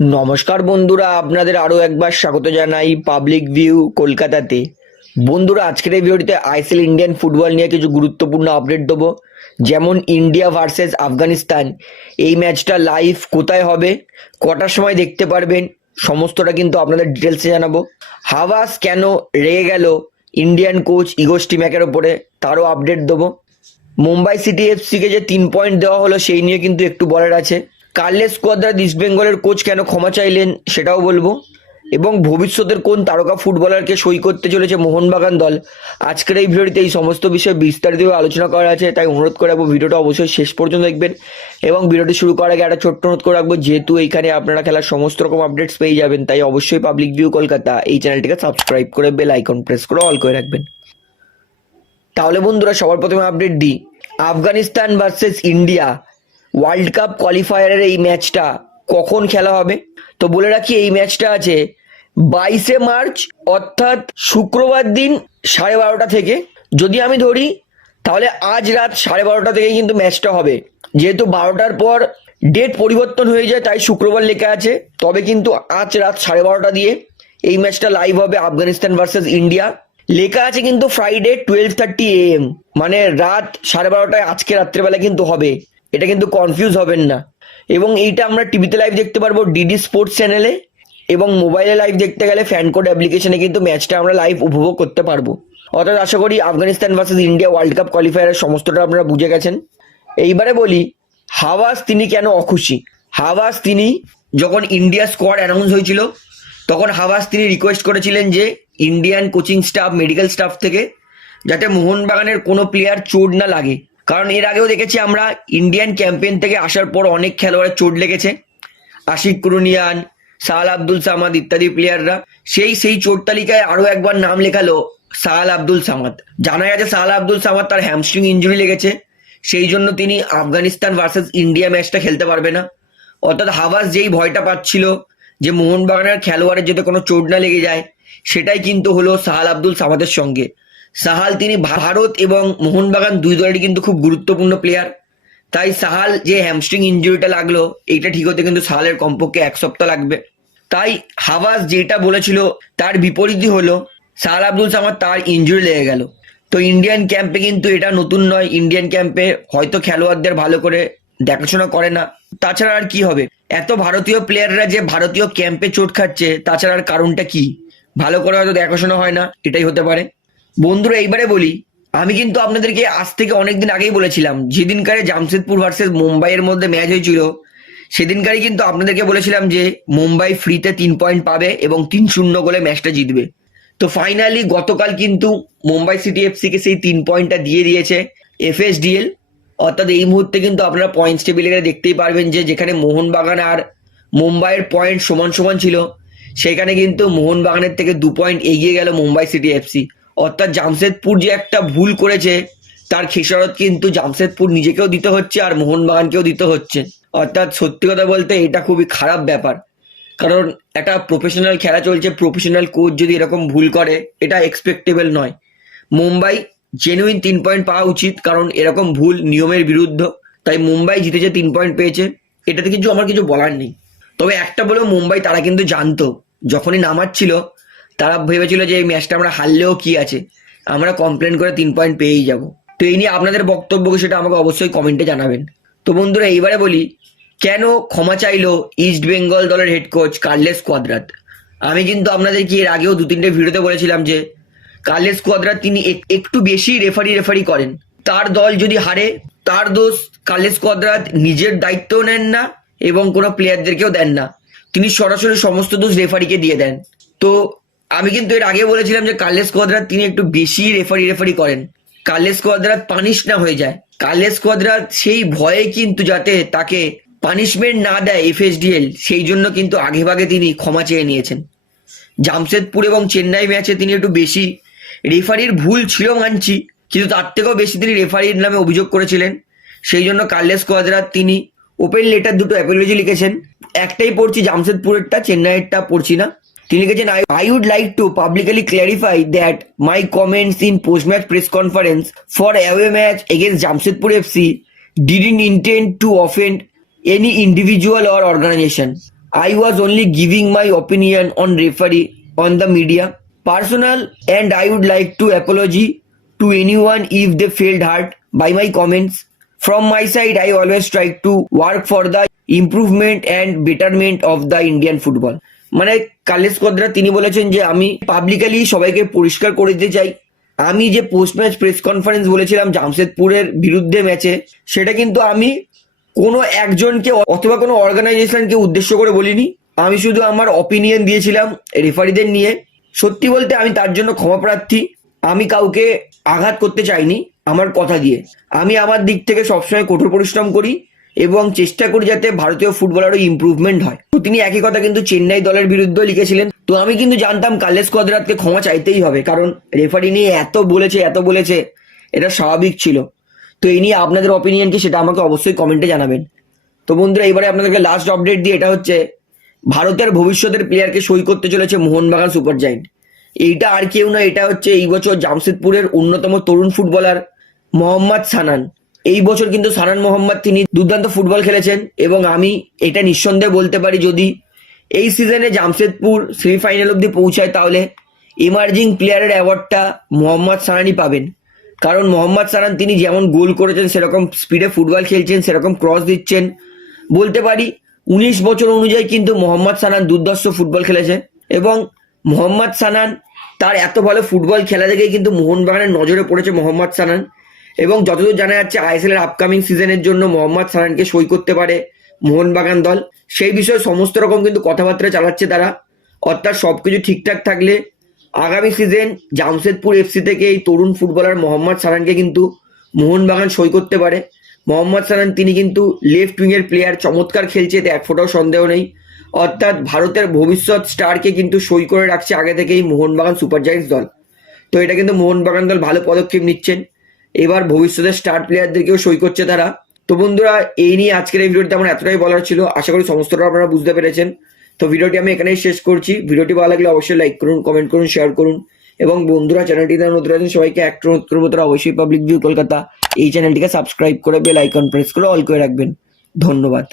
নমস্কার বন্ধুরা, আপনাদের আরও একবার স্বাগত জানাই পাবলিক ভিউ কলকাতাতে। বন্ধুরা, আজকের এই ভিডিওটিতে আইসিএল ইন্ডিয়ান ফুটবল নিয়ে কিছু গুরুত্বপূর্ণ আপডেট দেবো। যেমন ইন্ডিয়া ভার্সেস আফগানিস্তান এই ম্যাচটা লাইভ কোথায় হবে? কটার সময় দেখতে পারবেন? সমস্তটা কিন্তু আপনাদের ডিটেলসে জানাব। হাওয়াস কেন রেগে গেল? ইন্ডিয়ান কোচ ইগোস্টি ম্যাকের ওপরে তারও আপডেট দেবো। মুম্বাই সিটি এফসিকে যে তিন পয়েন্ট দেওয়া হলো, সেই নিয়ে কিন্তু একটু বলার আছে। কার্লেস কোয়াদ্রা ইস্ট বেঙ্গলের কোচ কেন ক্ষমা চাইলেন সেটাও বলব। এবং ভবিষ্যতের কোন তারকা ফুটবলারকে সই করতে চলেছে মোহনবাগান দল, আজকের এই ভিডিওটিতে এই সমস্ত বিষয়ে বিস্তারিতভাবে আলোচনা করা আছে, তাই অনুরোধ করে রাখব ভিডিওটা অবশ্যই শেষ পর্যন্ত দেখবেন। এবং ভিডিওটি শুরু করার আগে একটা ছোট্ট অনুরোধ করে রাখব, যেহেতু এইখানে আপনারা খেলার সমস্ত রকম আপডেটস পেয়ে যাবেন, তাই অবশ্যই পাবলিক ভিউ কলকাতা এই চ্যানেলটিকে সাবস্ক্রাইব করে বেল আইকন প্রেস করে অল করে রাখবেন। তাহলে বন্ধুরা, সবার প্রথমে আপডেট দিই। Afghanistan versus India world cup কোয়ালিফায়ারের এই ম্যাচটা কখন খেলা হবে? তো বলে রাখি, এই ম্যাচটা আছে বাইশে মার্চ, অর্থাৎ শুক্রবার দিন সাড়ে বারোটা থেকে। যদি আমি ধরি, তাহলে আজ রাত সাড়ে বারোটা থেকে কিন্তু ম্যাচটা হবে। যেহেতু বারোটার পর ডেট পরিবর্তন হয়ে যায়, তাই শুক্রবার লেখা আছে। তবে কিন্তু আজ রাত সাড়ে বারোটা দিয়ে এই ম্যাচটা লাইভ হবে আফগানিস্তান ভার্সেস ইন্ডিয়া। লেখা আছে কিন্তু ফ্রাইডে টুয়েলভ থার্টি এম মানে রাত সাড়ে বারোটায় আজকে রাত্রেবেলা কিন্তু হবে। এটা কিন্তু কনফিউজ হবেন না। এবং এইটা আমরা টিভিতে লাইভ দেখতে পারব ডিডি স্পোর্টস চ্যানেলে এবং মোবাইলে লাইভ দেখতে গেলে ফ্যান কোড অ্যাপ্লিকেশনে কিন্তু ম্যাচটা আমরা লাইভ উপভোগ করতে পারব। অর্থাৎ আশা করি Afghanistan versus India world cup কোয়ালিফায়ারের সমস্তটা আপনারা বুঝে গেছেন। এইবারে বলি, হাওয়াস তিনি কেন অখুশি? হাওয়াস তিনি যখন ইন্ডিয়া স্কোয়াড অ্যানাউন্স হয়েছিল, তখন হাওয়াস তিনি রিকোয়েস্ট করেছিলেন যে Indian coaching staff medical staff থেকে, যাতে মোহনবাগানের কোনো প্লেয়ার চোট না লাগে। কারণ এর আগেও দেখেছি আমরা ইন্ডিয়ান ক্যাম্পেইন থেকে আসার পর অনেক খেলোয়াড়ের চোট লেগেছে। আশিক কুরুনিয়ান, সাহাল আব্দুল সামাদ ইত্যাদি প্লেয়াররা সেই সেই চোট তালিকায় আরও একবার নাম লেখালো সাহাল আব্দুল সামাদ। জানা গেছে সাহাল আব্দুল সামাদ তার হ্যামস্ট্রিং ইঞ্জুরি লেগেছে। সেই জন্য তিনি আফগানিস্তান ভার্সেস ইন্ডিয়া ম্যাচটা খেলতে পারবে না। অর্থাৎ হাওয়াস যেই ভয়টা পাচ্ছিল যে মোহনবাগানের খেলোয়াড়ের যাতে কোনো চোট না লেগে যায়, সেটাই কিন্তু হলো সাহাল আব্দুল সামাদের সঙ্গে। সাহাল তিনি ভারত এবং মোহনবাগান দুই দলেরই কিন্তু খুব গুরুত্বপূর্ণ প্লেয়ার তাই সাহাল যে হ্যামস্ট্রিং ইঞ্জুরিটা লাগল, এইটা ঠিক হতে কিন্তু সাহালের কমপক্ষে এক সপ্তাহ লাগবে। তাই হাওয়াস যেটা বলেছিল, তার বিপরীতই হলো, সাহাল আব্দুল সামাদ তার ইঞ্জুরি লেগে গেল। তো ইন্ডিয়ান ক্যাম্পে কিন্তু এটা নতুন নয়। ইন্ডিয়ান ক্যাম্পে হয়তো খেলোয়াড়দের ভালো করে দেখাশোনা করে না। তাছাড়া আর কি হবে? এত ভারতীয় প্লেয়াররা যে ভারতীয় ক্যাম্পে চোট খাচ্ছে, তাছাড়া আর কারণটা কি? ভালো করে হয়তো দেখাশোনা হয় না, এটাই হতে পারে। বন্ধুরা, এইবারে বলি, আমি কিন্তু আপনাদেরকে আজ থেকে অনেকদিন আগেই বলেছিলাম, যেদিনকারে জামশেদপুর ভার্সেস মুম্বাইয়ের মধ্যে ম্যাচ হয়েছিল, সেদিনকারই কিন্তু আপনাদেরকে বলেছিলাম যে মুম্বাই ফ্রিতে তিন পয়েন্ট পাবে এবং তিন শূন্য গোলে ম্যাচটা জিতবে। তো ফাইনালি গতকাল কিন্তু মুম্বাই সিটি এফসিকে সেই তিন পয়েন্টটা দিয়ে দিয়েছে এফএসডিএল অর্থাৎ এই মুহূর্তে কিন্তু আপনারা পয়েন্টস টেবিলে দেখতেই পারবেন যে যেখানে মোহনবাগান আর মুম্বাইয়ের পয়েন্ট সমান সমান ছিল, সেখানে কিন্তু মোহনবাগানের থেকে দু পয়েন্ট এগিয়ে গেল মুম্বাই সিটি এফসি অর্থাৎ জামশেদপুর যে একটা ভুল করেছে, তার খেসারত কিন্তু জামশেদপুর নিজেকেও দিতে হচ্ছে আর মোহনবাগানকেও দিতে হচ্ছে। অর্থাৎ সত্যি কথা বলতে এটা খুবই খারাপ ব্যাপার। কারণ একটা প্রফেশনাল খেলা চলছে প্রফেশনাল কোচ যদি এরকম ভুল করে, এটা এক্সপেক্টেবল নয়। মুম্বাই জেনুইন তিন পয়েন্ট পাওয়া উচিত, কারণ এরকম ভুল নিয়মের বিরুদ্ধ। তাই মুম্বাই জিতেছে তিন পয়েন্ট পেয়েছে। এটাতে কিছু আমার কিছু বলার নেই। তবে একটা বলেও মুম্বাই তারা কিন্তু জানতো, যখনই নামাচ্ছিল তারা ভেবেছিল যে এই ম্যাচটা আমরা হারলেও কি আছে? আমরা কমপ্লেন করে তিন পয়েন্ট পেয়েই যাব। তো এই নিয়ে আপনাদের বক্তব্য কি সেটা আমাকে অবশ্যই কমেন্টে জানাবেন। তো বন্ধুরা, এইবারে বলি, কেন ক্ষমা চাইলো ইস্ট বেঙ্গল দলের হেড কোচ কার্লেস কোয়াদ্রাত আমি কিন্তু আপনাদেরকে এর আগেও দু তিনটে ভিডিওতে বলেছিলাম যে কার্লেস কোয়াদ্রাত তিনি এক- একটু বেশি রেফারি রেফারি করেন। তার দল যদি হারে, তার দোষ কার্লেস কোয়াদ্রাত নিজের দায়িত্বও নেন না এবং কোনো প্লেয়ারদেরকেও দেন না। তিনি সরাসরি সমস্ত দোষ রেফারিকে দিয়ে দেন। তো আমি কিন্তু এর আগে বলেছিলাম যে কার্লেস কোয়াদ্রাত তিনি একটু বেশি রেফারি রেফারি করেন। কার্লেস কোয়াদ্রাত পানিশ না হয়ে যায়। কার্লেস কোয়াদ্রাত সেই ভয়ে কিন্তু যাতে তাকে পানিশমেন্ট না দেয় এফএসডিএল সেই জন্য কিন্তু আগেভাগে তিনি ক্ষমা চেয়ে নিয়েছেন। জামশেদপুর এবং চেন্নাই ম্যাচে তিনি একটু বেশি রেফারির ভুল ছিল মানছি, কিন্তু তার থেকেও বেশি তিনি রেফারির নামে অভিযোগ করেছিলেন। সেই জন্য কার্লেস কোয়াদ্রাত তিনি ওপেন লেটার দুটো অ্যাপোলজি লিখেছেন। একটাই পড়ছি জামশেদপুরেরটা, চেন্নাইয়েরটা পড়ছি না। তিনি লিখেছেন I would like to publicly clarify that my comments in post match press conference for away match against Jamshedpur FC didn't intend to offend any individual or organisation I was only giving my opinion on referee on the media. Personal and I would like to apology to anyone if they felt hurt by my comments. From my side, I always try to work for the improvement and betterment of the Indian football. মানে কালেশ কদরা তিনি বলেছেন যে আমি publicly সবাইকে পরিষ্কার করে দিতে চাই। আমি যে পোস্ট ম্যাচ প্রেস কনফারেন্স বলেছিলাম জামশেদপুরের বিরুদ্ধে ম্যাচে সেটা কিন্তু আমি কোনো একজনকে অথবা কোনো অর্গানাইজেশনকে উদ্দেশ্য করে বলিনি। আমি শুধু আমার অপিনিয়ন দিয়েছিলাম রেফারিদের নিয়ে। সত্যি বলতে আমি তার জন্য ক্ষমা প্রার্থী। আমি কাউকে আঘাত করতে চাইনি আমার কথা দিয়ে। আমি আমার দিক থেকে সবসময় কঠোর পরিশ্রম করি। এবং চেষ্টা করি যাতে ভারতীয় ফুটবলারও ইম্প্রুভমেন্ট হয়। তো তিনি একই কথা কিন্তু চেন্নাই দলের বিরুদ্ধেও লিখেছিলেন। তো আমি কিন্তু জানতাম কালেশ কদরাতকে ক্ষমা চাইতেই হবে, কারণ রেফারি নিয়ে এত বলেছে এত বলেছে, এটা স্বাভাবিক ছিল। তো এই নিয়ে আপনাদের অপিনিয়ন কি সেটা আমাকে অবশ্যই কমেন্টে জানাবেন। তো বন্ধুরা, এবারে আপনাদেরকে লাস্ট আপডেট দিয়ে এটা হচ্ছে, ভারতের ভবিষ্যতের প্লেয়ারকে সই করতে চলেছে মোহনবাগান সুপার জায়েন্ট এইটা আর কেউ না এটা হচ্ছে এই বছর জামশেদপুরের অন্যতম তরুণ ফুটবলার মোহাম্মদ সানান। এই বছর কিন্তু সানান মোহাম্মদ তিনি দুর্দান্ত ফুটবল খেলেছেন এবং আমি এটা নিঃসন্দেহে বলতে পারি যদি এই সিজনে জামশেদপুর সেমিফাইনাল অবধি পৌঁছায় তাহলে ইমার্জিং প্লেয়ারের অ্যাওয়ার্ডটা মোহাম্মদ সারানই পাবেন। কারণ মোহাম্মদ সানান তিনি যেমন গোল করেছেন, সেরকম স্পিডে ফুটবল খেলছেন, সেরকম ক্রস দিচ্ছেন। বলতে পারি উনিশ বছর অনুযায়ী কিন্তু মোহাম্মদ সানান দুর্দর্শ ফুটবল খেলেছে এবং মোহাম্মদ সানান তার এত ভালো ফুটবল খেলা দেখেই কিন্তু মোহনবাগানের নজরে পড়েছে মোহাম্মদ সানান এবং যতদূর জানা যাচ্ছে আইএসএল এর আপকামিং সিজনের জন্য মোহাম্মদ সানানকে সই করতে পারে মোহনবাগান দল। সেই বিষয়ে সমস্ত রকম কিন্তু কথাবার্তা চালাচ্ছে তারা। অর্থাৎ সবকিছু ঠিকঠাক থাকলে আগামী সিজন জামশেদপুর এফসি থেকে এই তরুণ ফুটবলার মোহাম্মদ সানানকে কিন্তু মোহনবাগান সই করতে পারে। মোহাম্মদ সানান তিনি কিন্তু লেফট উইং এর প্লেয়ার চমৎকার খেলছে, এতে এক ফোটাও সন্দেহ নেই। অর্থাৎ ভারতের ভবিষ্যৎ স্টারকে কিন্তু সই করে রাখছে আগে থেকেই মোহনবাগান সুপার জায়েন্টস দল। তো এটা কিন্তু মোহনবাগান দল ভালো পদক্ষেপ নিচ্ছেন। এবার ভবিষ্যতের স্টার প্লেয়ারদেরকেও সই করছে তারা। তো বন্ধুরা, এই নিয়ে আজকের এই ভিডিওটি আমার এতটাই বলার ছিল। আশা করি সমস্তটা আপনারা বুঝতে পেরেছেন। তো ভিডিওটি আমি এখানেই শেষ করছি। ভিডিওটি ভালো লাগলে অবশ্যই লাইক করুন কমেন্ট করুন শেয়ার করুন। এবং বন্ধুরা চ্যানেলটিতে নতুন আছেন, সবাইকে একটা অনুরোধ করব, তারা অবশ্যই পাবলিক ভিউ কলকাতা এই চ্যানেলটিকে সাবস্ক্রাইব করে বেল আইকন প্রেস করে অল করে রাখবেন। ধন্যবাদ।